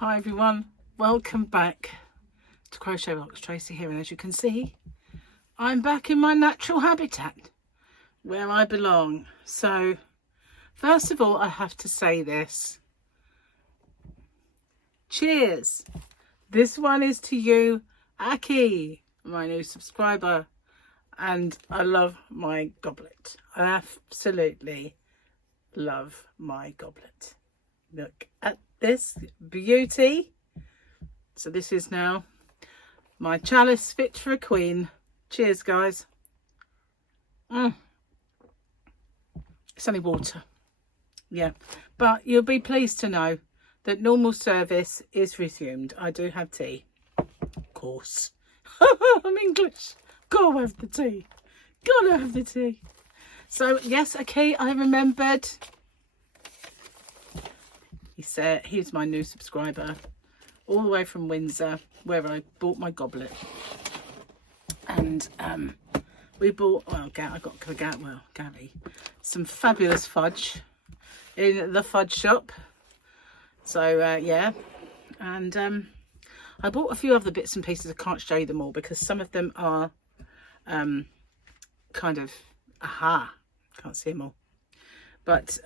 Hi everyone, welcome back to CROCHETROCKS Tracy here, and as you can see, I'm back in my natural habitat where I belong. So first of all, I have to say this. Cheers! This one is to you, Aki, my new subscriber, and I love my goblet. I absolutely love my goblet. Look at this beauty. So this is now my chalice fit for a queen. Cheers, guys. It's only water, yeah, but you'll be pleased to know that normal service is resumed. I do have tea, of course. I'm English, gotta have the tea, gotta have the tea. So yes, okay, I remembered. He's my new subscriber, all the way from Windsor, where I bought my goblet. And we bought, Gary, some fabulous fudge in the fudge shop. So yeah, and I bought a few other bits and pieces. I can't show you them all because some of them are kind of, can't see them all. But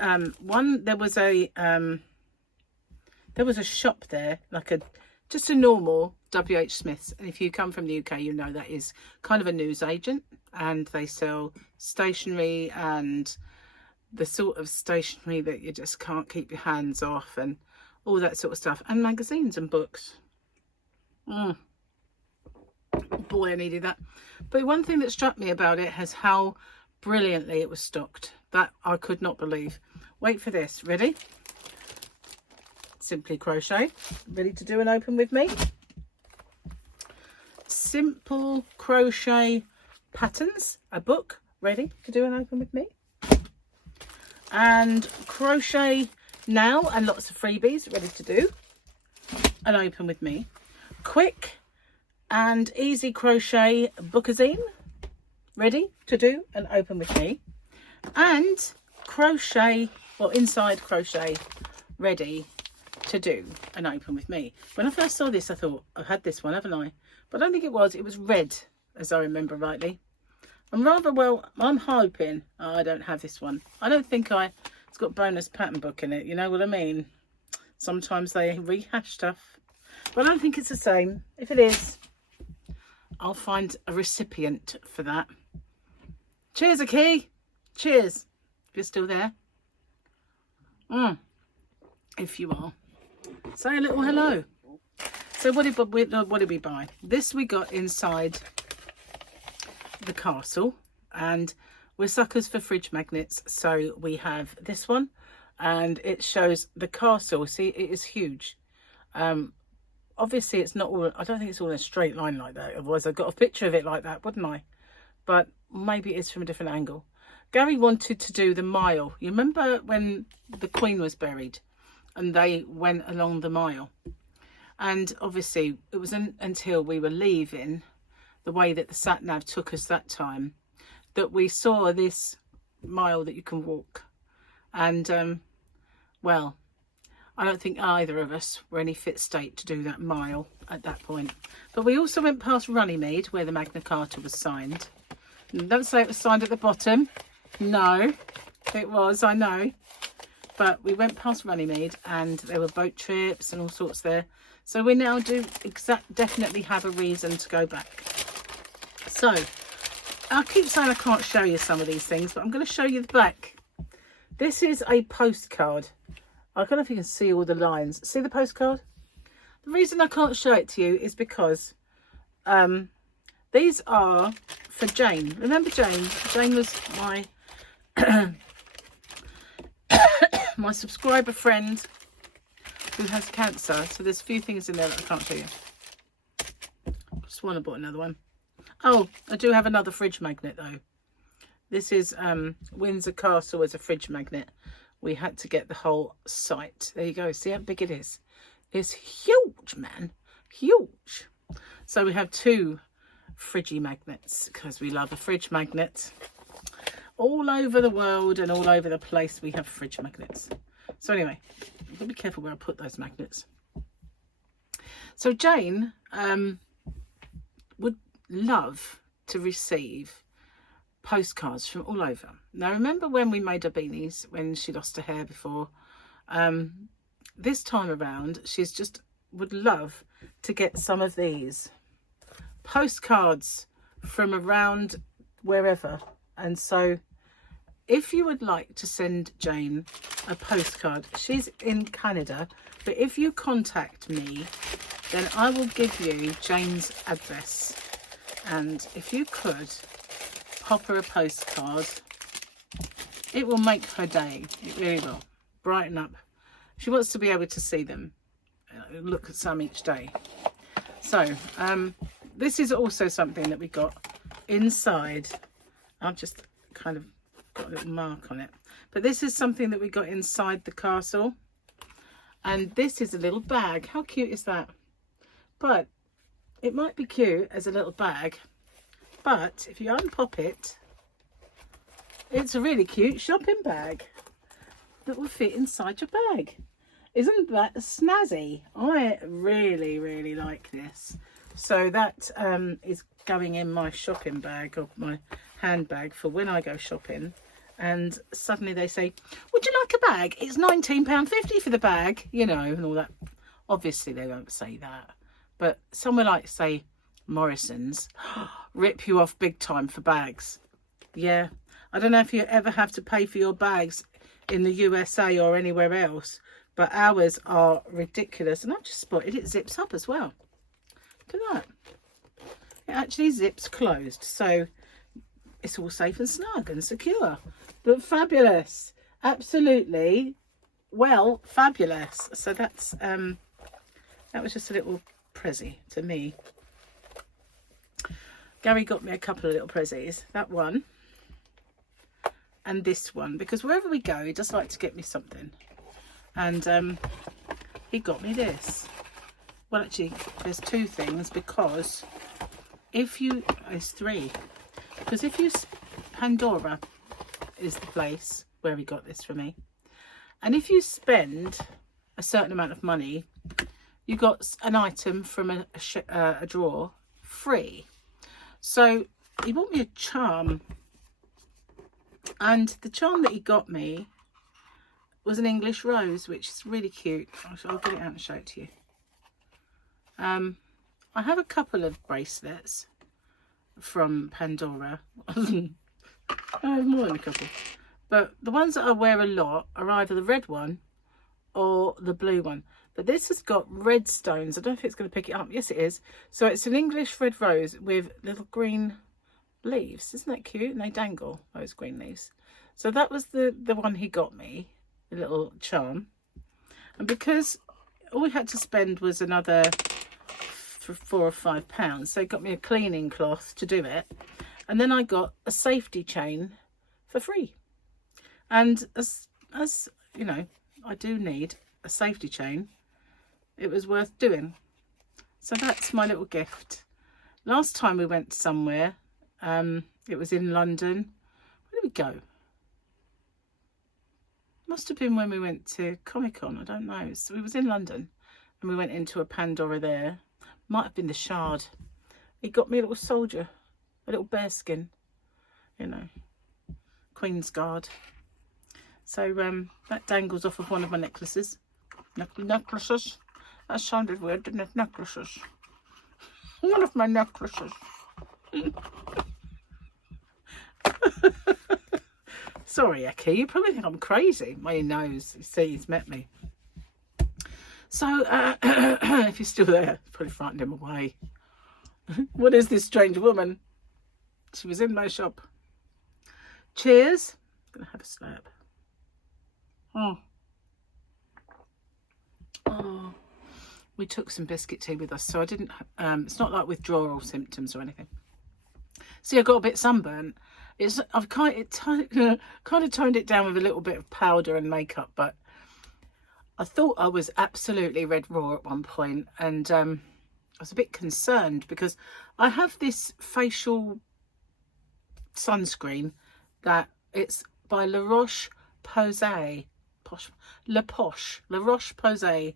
there was a shop there, like just a normal WH Smith's, and if you come from the UK, you know that is kind of a news agent, and they sell stationery and the sort of stationery that you just can't keep your hands off, and all that sort of stuff, and magazines and books. Boy, I needed that. But one thing that struck me about it is how brilliantly it was stocked. That I could not believe. Wait for this. Ready? Simply Crochet, ready to do an open with me. Simple Crochet Patterns, a book, ready to do an open with me. And Crochet Now, and lots of freebies, ready to do an open with me. Quick and Easy Crochet Bookazine, ready to do an open with me. And Crochet, or Inside Crochet, ready to do an open with me. When I first saw this, I thought, I've had this one, haven't I? But I don't think it was. It was red, as I remember rightly. I'm I'm hoping I don't have this one. I don't think it's got bonus pattern book in it, you know what I mean? Sometimes they rehash stuff, but I don't think it's the same. If it is, I'll find a recipient for that. Cheers, Aki. Cheers, if you're still there. If you are, say a little hello. So what did we buy? This we got inside the castle, and we're suckers for fridge magnets. So we have this one, and it shows the castle. See, it is huge. Obviously it's not all, I don't think it's all in a straight line like that, otherwise I've got a picture of it like that, wouldn't I? But maybe it's from a different angle. Gary wanted to do the mile. You remember when the Queen was buried and they went along the mile? And obviously it wasn't until we were leaving, the way that the sat nav took us that time, that we saw this mile that you can walk. And well, I don't think either of us were in any fit state to do that mile at that point. But we also went past Runnymede, where the Magna Carta was signed. Don't say it was signed at the bottom. No, it was, I know. But we went past Runnymede, and there were boat trips and all sorts there. So we now do definitely have a reason to go back. So I keep saying I can't show you some of these things, but I'm going to show you the back. This is a postcard. I don't know if you can see all the lines. See the postcard? The reason I can't show it to you is because these are for Jane. Remember Jane? Jane was my my subscriber friend who has cancer. So there's a few things in there that I can't show you. Just want to bought another one. Oh, I do have another fridge magnet though. This is Windsor Castle as a fridge magnet. We had to get the whole site. There you go. See how big it is? It's huge, man. Huge. So we have two fridgy magnets because we love a fridge magnet. All over the world and all over the place we have fridge magnets. So anyway, I've got to be careful where I put those magnets. So Jane would love to receive postcards from all over. Now, remember when we made her beanies when she lost her hair before? This time around, she's just would love to get some of these postcards from around wherever. And so if you would like to send Jane a postcard, she's in Canada, but if you contact me, then I will give you Jane's address. And if you could pop her a postcard, it will make her day. It really will. Brighten up. She wants to be able to see them. Look at some each day. So this is also something that we got inside. I've just kind of got a little mark on it, but this is something that we got inside the castle, and this is a little bag. How cute is that? But it might be cute as a little bag, but if you unpop it, it's a really cute shopping bag that will fit inside your bag. Isn't that snazzy? I really like this. So that is going in my shopping bag, or my handbag, for when I go shopping and suddenly they say, would you like a bag? It's £19.50 for the bag, you know, and all that. Obviously they won't say that, but somewhere like, say, Morrison's rip you off big time for bags. Yeah, I don't know if you ever have to pay for your bags in the USA or anywhere else, but ours are ridiculous. And I just spotted it zips up as well. Look at that. It actually zips closed, so it's all safe and snug and secure. But fabulous. Absolutely. Well, fabulous. So that's that was just a little prezzy to me. Gary got me a couple of little prezzies. That one and this one, because wherever we go he does like to get me something. And he got me this. Well, actually there's two things, because if you, there's three, because if you, Pandora is the place where he got this for me, and if you spend a certain amount of money, you got an item from a drawer free. So he bought me a charm, and the charm that he got me was an English rose, which is really cute. I'll get it out and show it to you. I have a couple of bracelets from Pandora. I have more than a couple, but the ones that I wear a lot are either the red one or the blue one. But this has got red stones. I don't know if it's going to pick it up. Yes, it is. So it's an English red rose with little green leaves. Isn't that cute? And they dangle, those green leaves. So that was the one he got me, the little charm. And because all we had to spend was another for £4 or £5, so he got me a cleaning cloth to do it. And then I got a safety chain for free. And as you know, I do need a safety chain. It was worth doing. So that's my little gift. Last time we went somewhere, it was in London. Where did we go? Must have been when we went to Comic-Con, I don't know. So it was in London and we went into a Pandora there. Might have been the Shard. He got me a little soldier, a little bear skin, you know, Queen's Guard. So that dangles off of one of my necklaces. Necklaces? That sounded weird, didn't it? Necklaces. One of my necklaces. Sorry, Eki, you probably think I'm crazy. My nose, you see, he's met me. So, if you're still there, it's probably frightened him away. What is this strange woman? She was in my shop. Cheers. I'm going to have a slurp. Oh, we took some biscuit tea with us, so I didn't, it's not like withdrawal symptoms or anything. See, I got a bit sunburnt. I've kind of toned it down with a little bit of powder and makeup, but I thought I was absolutely red raw at one point, and I was a bit concerned because I have this facial sunscreen that it's by La Roche-Posay, La Roche-Posay,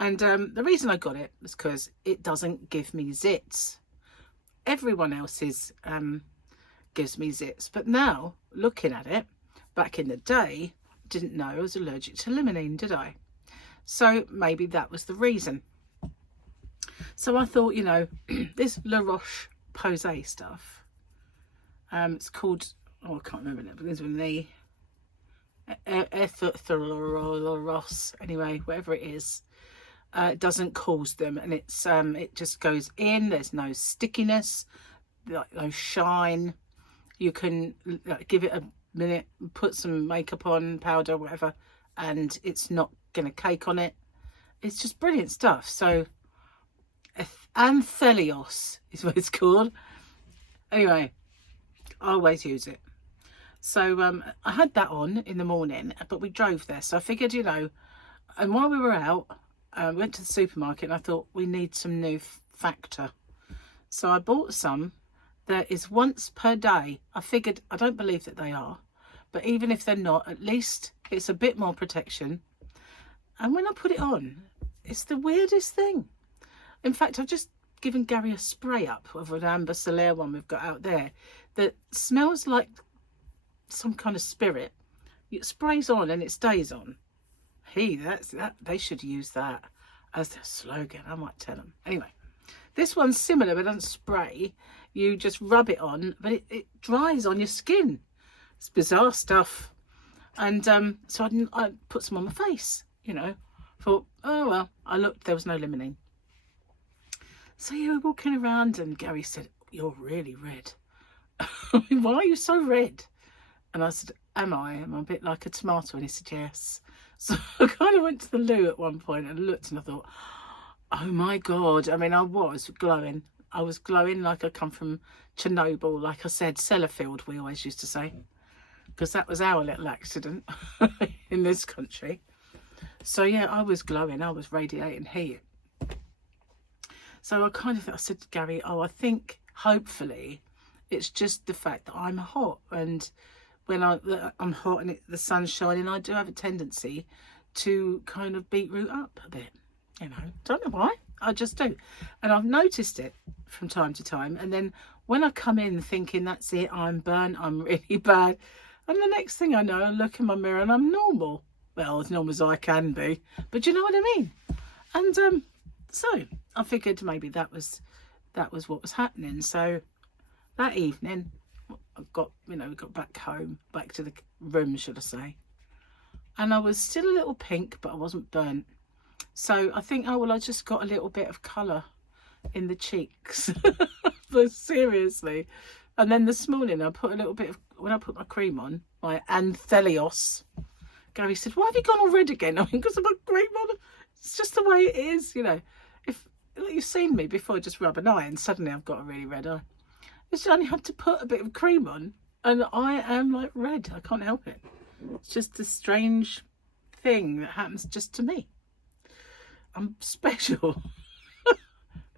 And the reason I got it was because it doesn't give me zits. Everyone else's gives me zits. But now, looking at it, back in the day, I didn't know I was allergic to limonene, did I? So maybe that was the reason. So I thought, you know, this La Roche-Posay stuff, it's called, oh, I can't remember it, but there's an E. Ross, anyway, whatever it is, it doesn't cause them, and it's it just goes in. There's no stickiness, like no shine. You can give it a minute, put some makeup on, powder, whatever, and it's not gonna cake on it. It's just brilliant stuff. So Anthelios is what it's called. Anyway, I always use it. So I had that on in the morning, but we drove there, so I figured, you know, and while we were out, we went to the supermarket and I thought we need some new Factor. So I bought some that is once per day. I figured, I don't believe that they are, but even if they're not, at least it's a bit more protection. And when I put it on, it's the weirdest thing. In fact, I've just given Gary a spray up of an Amber Solaire one we've got out there that smells like some kind of spirit. It sprays on and it stays on. That's that. They should use that as their slogan. I might tell them. Anyway, this one's similar, but it doesn't spray. You just rub it on, but it dries on your skin. It's bizarre stuff. And so I put some on my face, you know. Thought, oh well. I looked, there was no limonene. So you were walking around and Gary said, "You're really red." "Why are you so red?" And I said, am I a bit like a tomato? And he said, yes. So I kind of went to the loo at one point and looked, and I thought, oh my God. I mean, I was glowing. I was glowing like I come from Chernobyl. Like I said, Sellafield, we always used to say, because that was our little accident in this country. So yeah, I was glowing. I was radiating heat. So I kind of I said to Gary, oh, I think hopefully it's just the fact that I'm hot, and when I'm hot and the sun's shining, I do have a tendency to kind of beetroot up a bit, you know. Don't know why, I just do. And I've noticed it from time to time, and then when I come in thinking that's it, I'm burnt, I'm really bad, and the next thing I know, I look in my mirror and I'm normal. Well, as normal as I can be, but you know what I mean. And so I figured maybe that was what was happening. So that evening, I got, you know, we got back home, back to the room, should I say, and I was still a little pink, but I wasn't burnt. So I think, oh well, I just got a little bit of colour in the cheeks. But seriously. And then this morning I put a little bit of, when I put my cream on, my Anthelios, Gary said, why have you gone all red again? I mean, because of my cream on. It's just the way it is, you know. If like, you've seen me before, just rub an eye and suddenly I've got a really red eye. It's only had to put a bit of cream on and I am like red. I can't help it. It's just a strange thing that happens just to me. I'm special.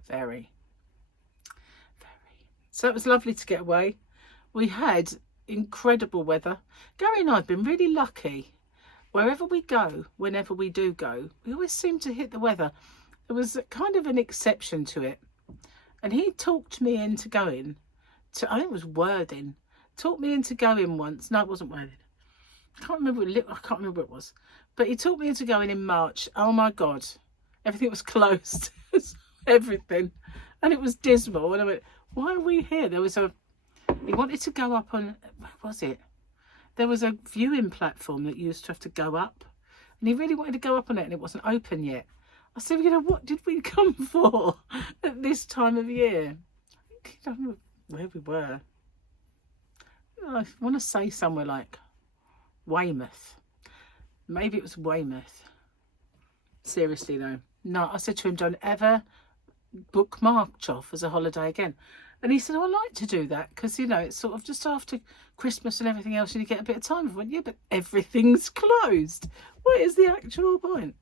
Very. So it was lovely to get away. We had incredible weather. Gary and I have been really lucky. Wherever we go, whenever we do go, we always seem to hit the weather. There was kind of an exception to it. And he talked me into going to, I think it was Worthing. Talked me into going once. No, it wasn't Worthing. I can't remember what it was. But he talked me into going in March. Oh my God. Everything was closed. Everything. And it was dismal. And I went, why are we here? There was he wanted to go up on, where was it? There was a viewing platform that you used to have to go up. And he really wanted to go up on it and it wasn't open yet. I said, you know, what did we come for at this time of year? I don't know where we were. I want to say somewhere like Weymouth. Maybe it was Weymouth. Seriously though. No, I said to him, don't ever book March off as a holiday again. And he said, oh, I like to do that because, you know, it's sort of just after Christmas and everything else and you get a bit of time. I went, yeah, but everything's closed. What is the actual point?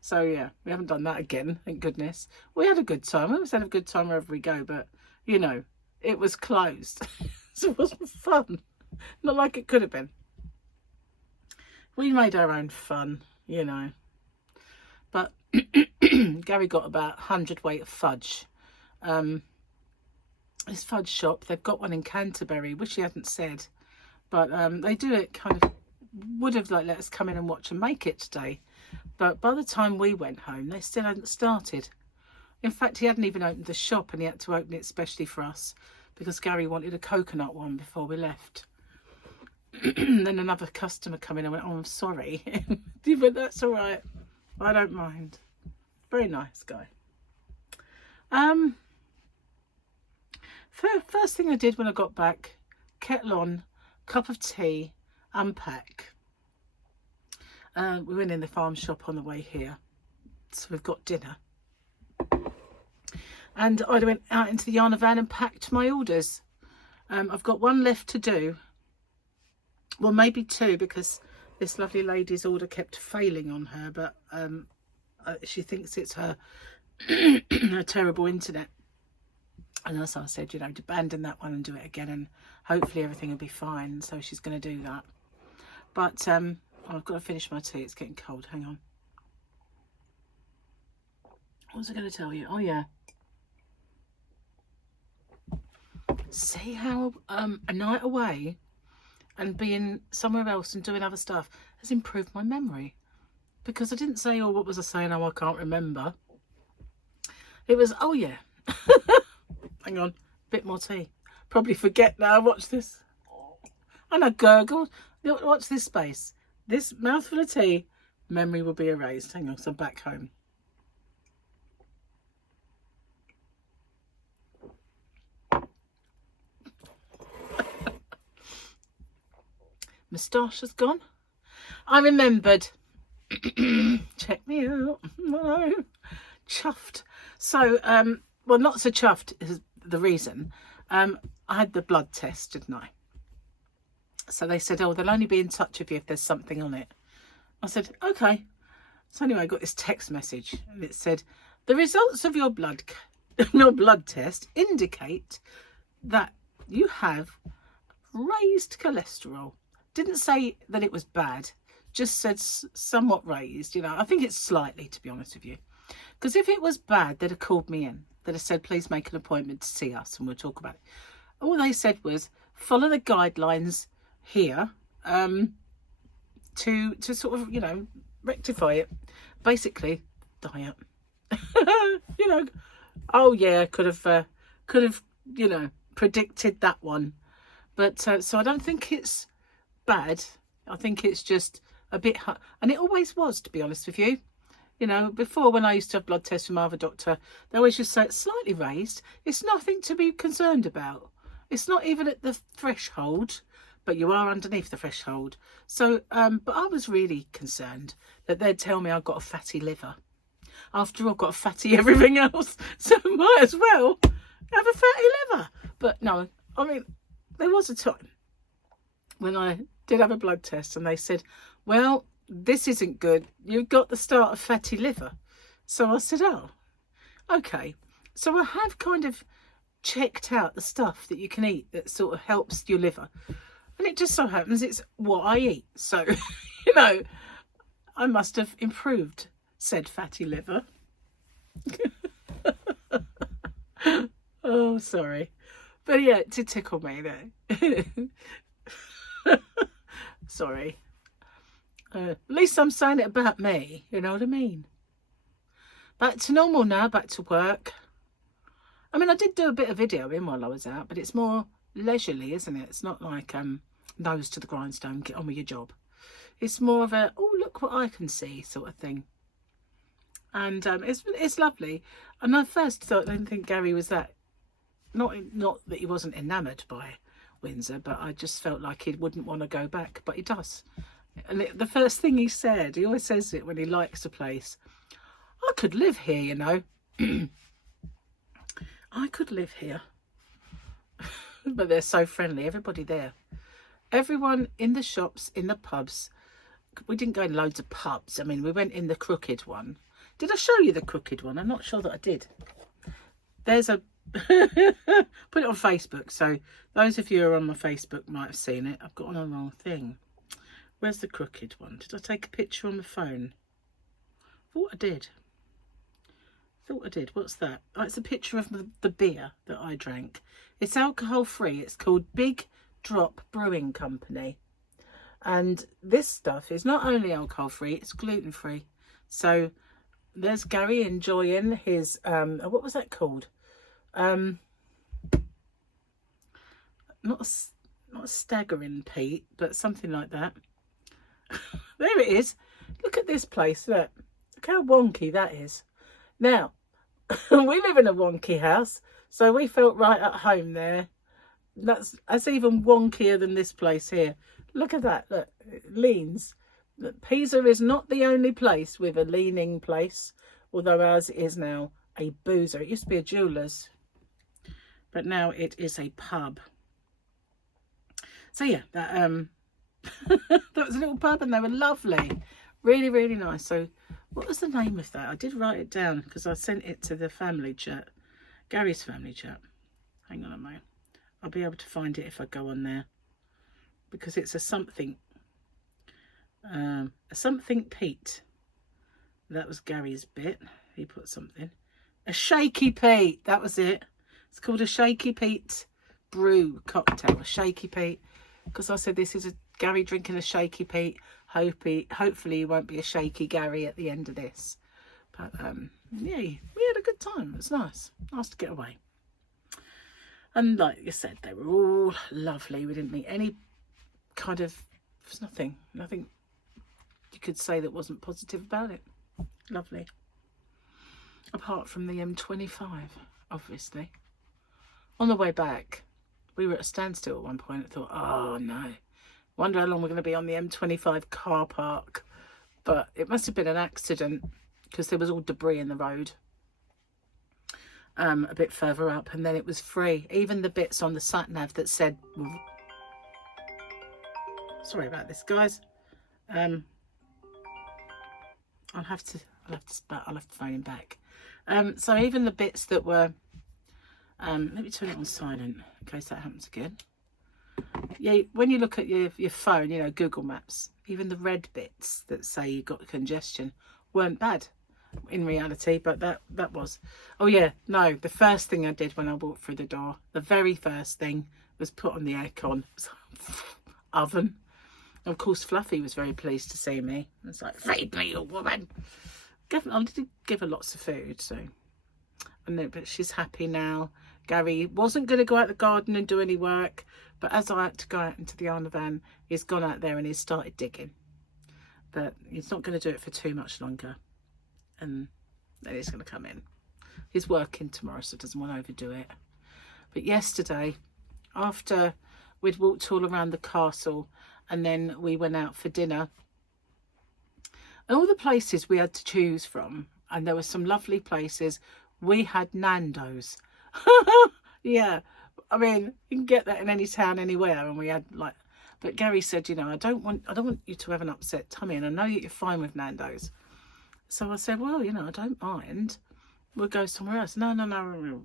So, yeah, we haven't done that again, thank goodness. We had a good time. We always had a good time wherever we go, but, you know, it was closed. So it wasn't fun. Not like it could have been. We made our own fun, you know. But Gary got about 100 weight of fudge. This fudge shop, they've got one in Canterbury, which he hasn't said, but they do it kind of, would have like let us come in and watch and make it today, but by the time we went home they still hadn't started. In fact, he hadn't even opened the shop, and he had to open it specially for us because Gary wanted a coconut one before we left. Then another customer come in and went, oh, I'm sorry. But that's all right, I don't mind. Very nice guy. First thing I did when I got back, kettle on, cup of tea, unpack. We went in the farm shop on the way here, so we've got dinner. And I went out into the Yarn van and packed my orders. I've got one left to do. Well, maybe two, because this lovely lady's order kept failing on her, but she thinks it's her, her terrible internet. And as I said, you know, to abandon that one and do it again, and hopefully everything will be fine. So she's going to do that. But I've got to finish my tea. It's getting cold. Hang on. What was I going to tell you? Oh, yeah. See how a night away and being somewhere else and doing other stuff has improved my memory. Because I didn't say, oh, what was I saying? Oh, I can't remember. It was, oh, yeah. Hang on, a bit more tea. Probably forget now. Watch this. And I gurgled. Watch this space. This mouthful of tea, memory will be erased. Hang on, so I'm back home. Moustache has gone. I remembered. Check me out. No. Chuffed. So, well, not so chuffed is the reason. I had the blood test, didn't I? So they said, oh, they'll only be in touch with you if there's something on it. I said, okay. So anyway, I got this text message, and it said, the results of your blood test indicate that you have raised cholesterol. Didn't say that it was bad, just said somewhat raised. You know, I think it's slightly, to be honest with you. Because if it was bad, they'd have called me in. They'd have said, please make an appointment to see us and we'll talk about it. All they said was, follow the guidelines here to sort of, you know, rectify it. Basically, diet. You know, oh yeah, could have, you know, predicted that one. But so I don't think it's bad. I think it's just a bit hard. And it always was, to be honest with you. You know, before, when I used to have blood tests from my other doctor, they always just say it's slightly raised. It's nothing to be concerned about. It's not even at the threshold, but you are underneath the threshold. So, but I was really concerned that they'd tell me I've got a fatty liver. After all, I've got a fatty everything else, so might as well have a fatty liver. But no, I mean, there was a time when I did have a blood test and they said, well, this isn't good. You've got the start of fatty liver. So I said, oh, okay. So I have kind of checked out the stuff that you can eat that sort of helps your liver. And it just so happens it's what I eat. So, you know, I must have improved said fatty liver. Oh, sorry. But yeah, it did tickle me though. Sorry. At least I'm saying it about me, you know what I mean? Back to normal now, back to work. I mean, I did do a bit of videoing while I was out, but it's more leisurely, isn't it? It's not like nose to the grindstone, get on with your job. It's more of a, oh, look what I can see sort of thing. And it's lovely. And I first thought, I didn't think Gary was that, not that he wasn't enamoured by Windsor, but I just felt like he wouldn't want to go back, but he does. And the first thing he said, he always says it when he likes a place, I could live here, you know. I could live here. But they're so friendly, everybody there. Everyone in the shops, in the pubs. We didn't go in loads of pubs. I mean, we went in the crooked one. Did I show you the crooked one? I'm not sure that I did. There's a... Put it on Facebook. So those of you who are on my Facebook might have seen it. I've got on the wrong thing. Where's the crooked one? Did I take a picture on the phone? I thought I did. thought I did. What's that? Oh, it's a picture of the beer that I drank. It's alcohol free. It's called Big Drop Brewing Company. And this stuff is not only alcohol free, it's gluten free. So there's Gary enjoying his, what was that called? Not a staggering Pete, but something like that. There it is. Look at this place. Look how wonky that is. Now, we live in a wonky house, so we felt right at home there. That's even wonkier than this place here. Look at that. Look, it leans. Pisa is not the only place with a leaning place, although ours is now a boozer. It used to be a jeweller's, but now it is a pub. So yeah, that that was a little pub, and they were lovely, really, really nice. So what was the name of that? I did write it down because I sent it to the family chat, Gary's family chat. Hang on a moment. I'll be able to find it if I go on there, because it's a something Pete. That was Gary's bit. He put something. A Shaky Pete. That was it. It's called a Shaky Pete brew cocktail. A Shaky Pete. Because I said this is a Gary drinking a Shaky Pete. Hopefully he won't be a shaky Gary at the end of this. But yeah, we had a good time. It was nice. Nice to get away. And like you said, they were all lovely. We didn't meet any kind of, there's nothing you could say that wasn't positive about it. Lovely. Apart from the M25, obviously. On the way back, we were at a standstill at one point. I thought, oh no, wonder how long we're going to be on the M25 car park. But it must have been an accident because there was all debris in the road. A bit further up, and then it was free. Even the bits on the sat nav that said, sorry about this, guys. I'll have to phone him back. So even the bits that were, let me turn it on silent in case that happens again. Yeah, when you look at your phone, you know, Google Maps, even the red bits that say you got congestion weren't bad in reality, but that was. Oh yeah, no, the first thing I did when I walked through the door, the very first thing was put on the aircon oven. And of course Fluffy was very pleased to see me. It's like, feed me, you woman. I did give her lots of food, so I know, but she's happy now. Gary wasn't going to go out the garden and do any work, but as I had to go out into the Yarn van, he's gone out there and he's started digging. But he's not going to do it for too much longer. And then he's going to come in. He's working tomorrow, so doesn't want to overdo it. But yesterday, after we'd walked all around the castle and then we went out for dinner, and all the places we had to choose from, and there were some lovely places, we had Nandos. Yeah, I mean, you can get that in any town, anywhere, and we had like, but Gary said, you know, I don't want you to have an upset tummy, and I know that you're fine with Nandos. So I said, well, you know, I don't mind. We'll go somewhere else. No.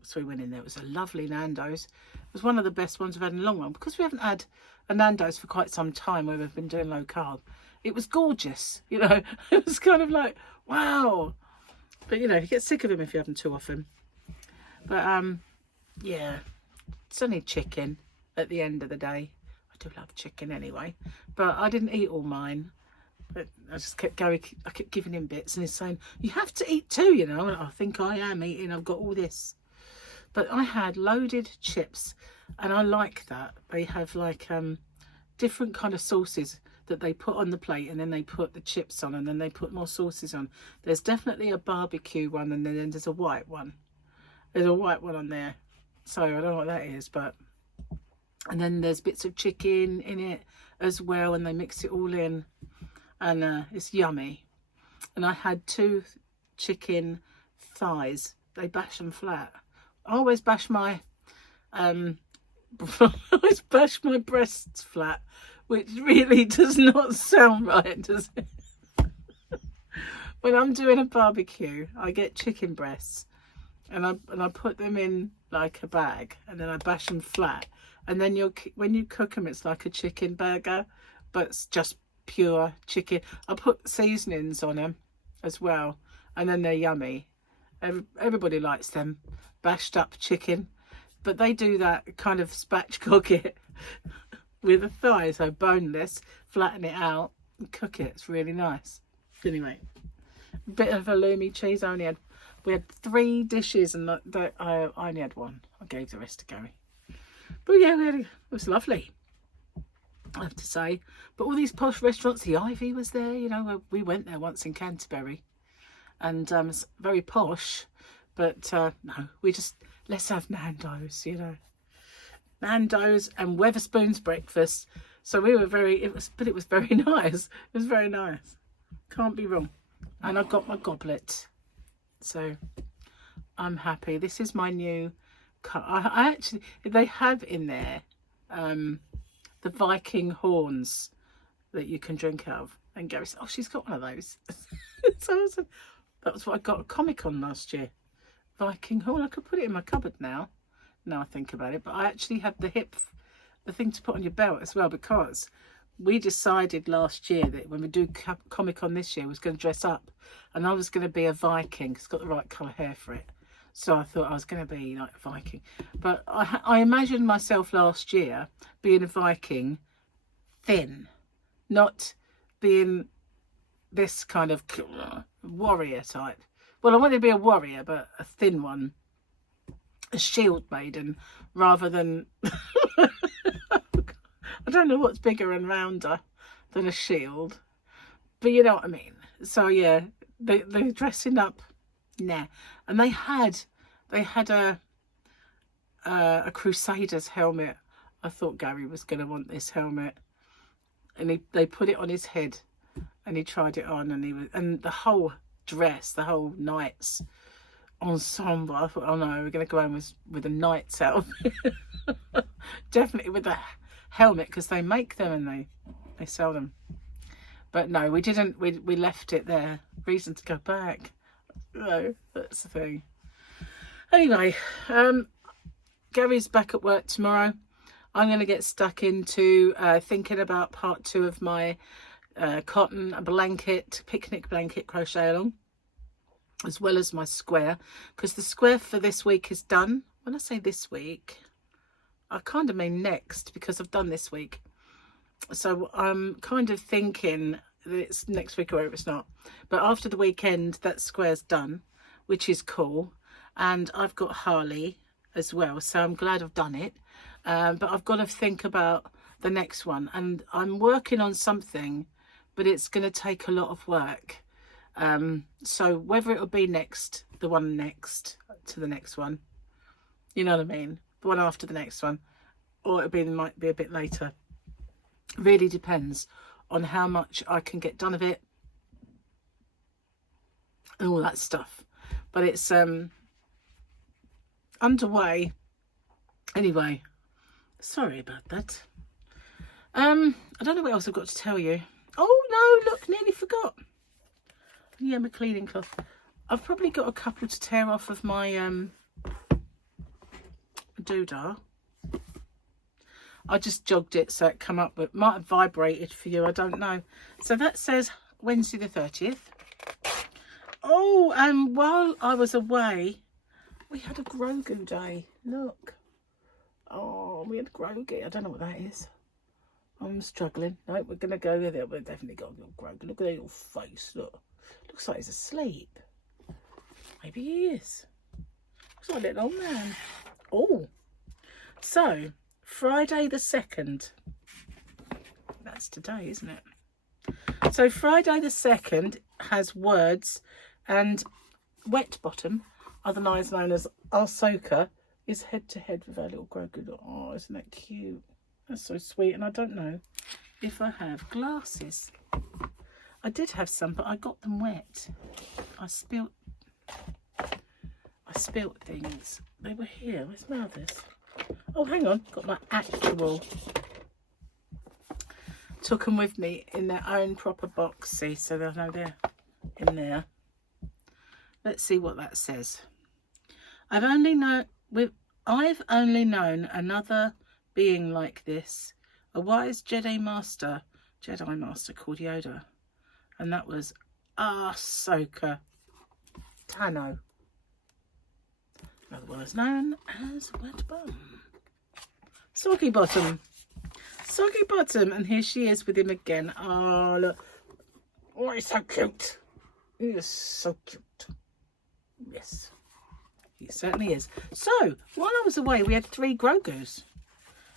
So we went in there. It was a lovely Nandos. It was one of the best ones we've had in a long while, because we haven't had a Nandos for quite some time where we've been doing low carb. It was gorgeous, you know. It was kind of like, wow. But, you know, you get sick of them if you have them too often. But, yeah, it's only chicken at the end of the day. I do love chicken anyway. But I didn't eat all mine. But I just kept going, I kept giving him bits, and he's saying, you have to eat too, you know. And I think I am eating, I've got all this. But I had loaded chips, and I like that. They have like different kind of sauces that they put on the plate, and then they put the chips on, and then they put more sauces on. There's definitely a barbecue one, and then there's a white one. There's a white one on there. So I don't know what that is, but... And then there's bits of chicken in it as well, and they mix it all in. And it's yummy. And I had 2 chicken thighs. They bash them flat. I always bash my breasts flat, which really does not sound right, does it? When I'm doing a barbecue, I get chicken breasts, and I put them in like a bag, and then I bash them flat. And then when you cook them, it's like a chicken burger, but it's just pure chicken. I put seasonings on them as well, and then they're yummy. Everybody likes them. Bashed up chicken. But they do that kind of spatchcock it with a thigh, so boneless, flatten it out and cook it. It's really nice. Anyway, a bit of halloumi cheese. We had 3 dishes and I only had 1. I gave the rest to Gary. But yeah, it was lovely, I have to say. But all these posh restaurants, the Ivy was there, you know, we went there once in Canterbury. And it's very posh, but no, let's have Nandos, you know. Nandos and Weatherspoon's breakfast. So we were it was very nice. It was very nice. Can't be wrong. And I got my goblet. So I'm happy. This is my new cup. I actually, they have in there the Viking Horns that you can drink out of. And Gary said, oh, she's got one of those. So that was what I got a comic on last year. Viking Horn. I could put it in my cupboard now I think about it. But I actually have the thing to put on your belt as well, because we decided last year that when we do comic on this year, I was going to dress up, and I was going to be a Viking. It's got the right colour hair for it. So I thought I was going to be like a Viking. But I imagined myself last year being a Viking thin, not being this kind of warrior type. Well, I wanted to be a warrior, but a thin one, a shield maiden, rather than I don't know what's bigger and rounder than a shield, but you know what I mean. So yeah, they're dressing up, nah. And they had a Crusader's helmet. I thought Gary was going to want this helmet, and they put it on his head, and he tried it on, and the whole dress, the whole knight's ensemble. I thought, oh no, we're going to go home with a knight's outfit. Definitely with a helmet, because they make them and they sell them. But no, we didn't. We left it there. Reason to go back. No, that's the thing. Anyway, Gary's back at work tomorrow. I'm going to get stuck into thinking about part 2 of my cotton picnic blanket crochet along, as well as my square, because the square for this week is done. When I say this week, I kind of mean next, because I've done this week. So I'm kind of thinking that it's next week, or if it's not. But after the weekend, that square's done, which is cool. And I've got Harley as well, so I'm glad I've done it. But I've got to think about the next one. And I'm working on something, but it's going to take a lot of work. So whether it'll be the one next to the next one, you know what I mean? The one after the next one, or it might be a bit later. Really depends on how much I can get done of it and all that stuff. But it's underway. Anyway, sorry about that. I don't know what else I've got to tell you. Oh no, look, nearly forgot. Yeah, my cleaning cloth. I've probably got a couple to tear off of my doodah. I just jogged it so it come up, but might have vibrated for you, I don't know. So that says Wednesday the 30th. Oh, and while I was away, we had a Grogu day. Look. Oh, we had Grogu. I don't know what that is. I'm struggling. No, we're going to go with it. We've definitely got a little Grogu. Look at that little face. Look. Looks like he's asleep. Maybe he is. Looks like a little old man. Oh. So, Friday the 2nd. That's today, isn't it? So, Friday the 2nd has words, and Wet Bottom, otherwise known as Ahsoka, is head to head with our little Grogu. Oh, isn't that cute? That's so sweet. And I don't know if I have glasses. I did have some, but I got them wet. I spilt things. They were here. Where's my others? Oh, hang on. Got my actual. Took them with me in their own proper box. See, so they'll know they're in there. Let's see what that says. I've only known another being like this, a wise Jedi Master called Yoda, and that was Ahsoka Tano. otherwise known as wet bum. Soggy bottom. Soggy bottom, and here she is with him again. Oh, look. Oh, he's so cute. He is so cute. Yes, he certainly is. So, while I was away, we had 3 Grogus.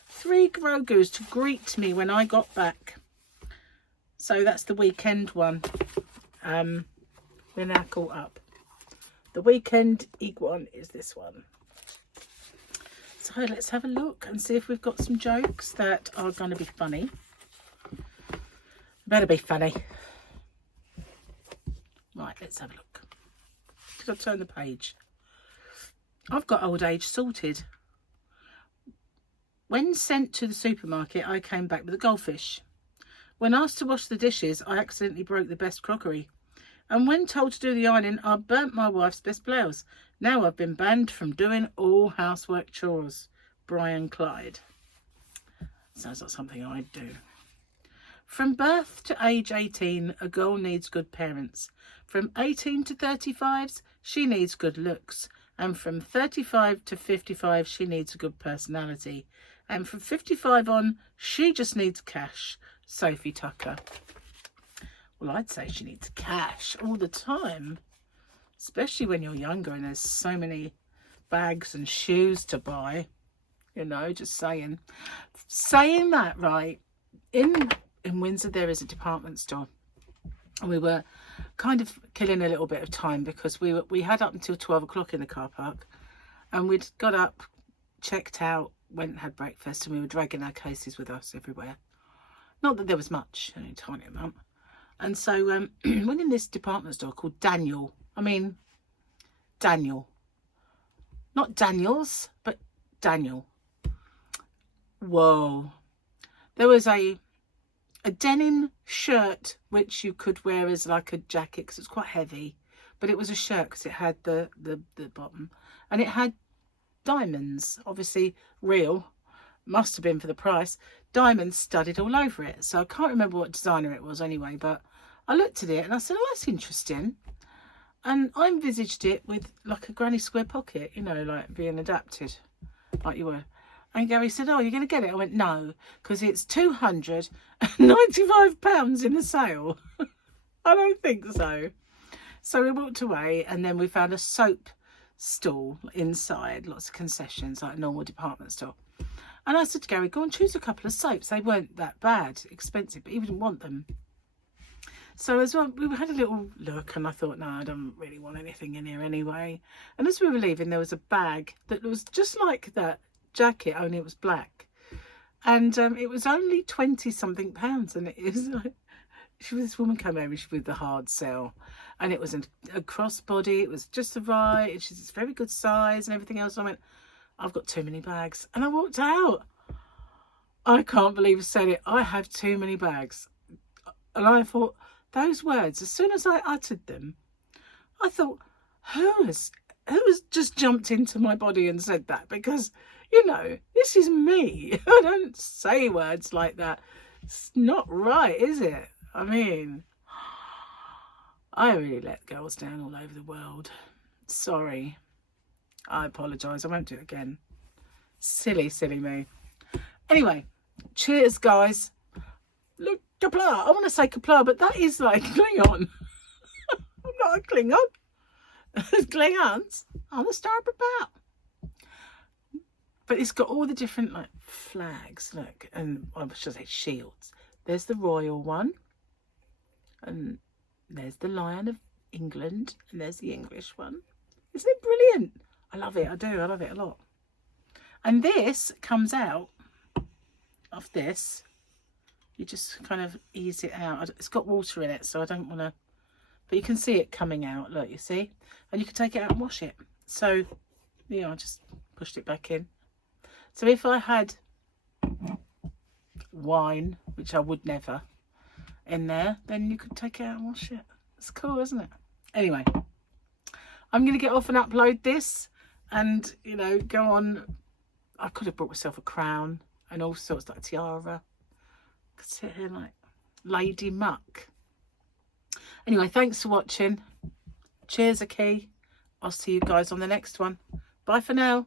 3 Grogus to greet me when I got back. So that's the weekend one. We're now caught up. The weekend one is this one. So let's have a look and see if we've got some jokes that are going to be funny. Better be funny. Right, let's have a look. Did I turn the page? I've got old age sorted. When sent to the supermarket, I came back with a goldfish. When asked to wash the dishes, I accidentally broke the best crockery. And when told to do the ironing, I burnt my wife's best blouse. Now I've been banned from doing all housework chores. Brian Clyde. Sounds like something I'd do. From birth to age 18, a girl needs good parents. From 18 to 35s, she needs good looks. And from 35 to 55, she needs a good personality. And from 55 on, she just needs cash. Sophie Tucker. Well, I'd say she needs cash all the time. Especially when you're younger and there's so many bags and shoes to buy. You know, just saying. Saying that, right, in Windsor there is a department store. And we were kind of killing a little bit of time because we had up until 12 o'clock in the car park. And we'd got up, checked out, went and had breakfast, and we were dragging our cases with us everywhere. Not that there was much, only a tiny amount. And so went in this department store called Daniel. I mean, Daniel. Not Daniels, but Daniel. Whoa. There was a denim shirt which you could wear as like a jacket because it's quite heavy. But it was a shirt because it had the bottom. And it had diamonds, obviously real. Must have been for the price. Diamonds studded all over it. So I can't remember what designer it was anyway, but I looked at it and I said, oh, that's interesting. And I envisaged it with like a granny square pocket, you know, like being adapted like you were. And Gary said, oh, you're going to get it? I went, no, because it's £295 in the sale. I don't think so. So we walked away and then we found a soap stall inside, lots of concessions, like a normal department store. And I said to Gary, go and choose a couple of soaps. They weren't that bad, expensive, but he didn't want them. So as well, we had a little look and I thought, no, I don't really want anything in here anyway. And as we were leaving, there was a bag that was just like that jacket, only it was black. And it was only 20 something pounds. And it is like, this woman came over, she was with the hard sell. And it was a crossbody, it was just the right, and she's a very good size and everything else. And I went, I've got too many bags. And I walked out. I can't believe I said it. I have too many bags. And I thought, those words, as soon as I uttered them, I thought, who has just jumped into my body and said that? Because, you know, this is me. I don't say words like that. It's not right, is it? I mean, I really let girls down all over the world. Sorry. I apologise. I won't do it again. Silly, silly me. Anyway, cheers, guys. Look, Kapla. I want to say Kapla, but that is like Klingon. I'm not a Klingon. Klingons on the starboard bow. But it's got all the different like flags, look, and I should say shields. There's the royal one, and there's the Lion of England, and there's the English one. Isn't it brilliant? I love it. I do. I love it a lot. And this comes out of this. You just kind of ease it out. It's got water in it, so I don't want to. But you can see it coming out. Look, you see? And you can take it out and wash it. So, yeah, I just pushed it back in. So if I had wine, which I would never, in there, then you could take it out and wash it. It's cool, isn't it? Anyway, I'm going to get off and upload this and, you know, go on. I could have brought myself a crown and all sorts, like a tiara. I could sit here like Lady Muck. Anyway, thanks for watching. Cheers, Aki. I'll see you guys on the next one. Bye for now.